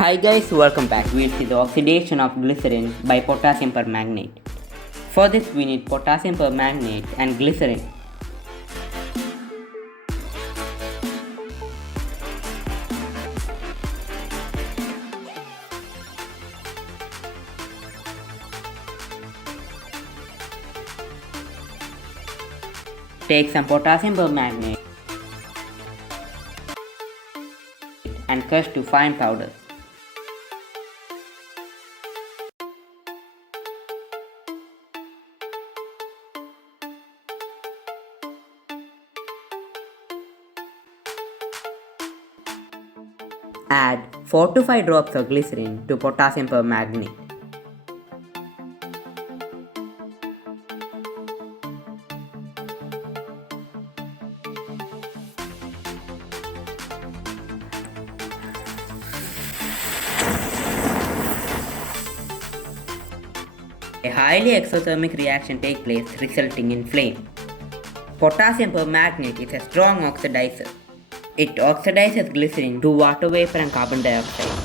Hi guys, welcome back. We'll see the oxidation of glycerin by potassium permanganate. For this we need potassium permanganate and glycerin. Take some potassium permanganate and crush to fine powder. Add 4 to 5 drops of glycerin to potassium permanganate. A highly exothermic reaction takes place resulting in flame. Potassium permanganate is a strong oxidizer. It oxidizes glycerin to water vapor and carbon dioxide.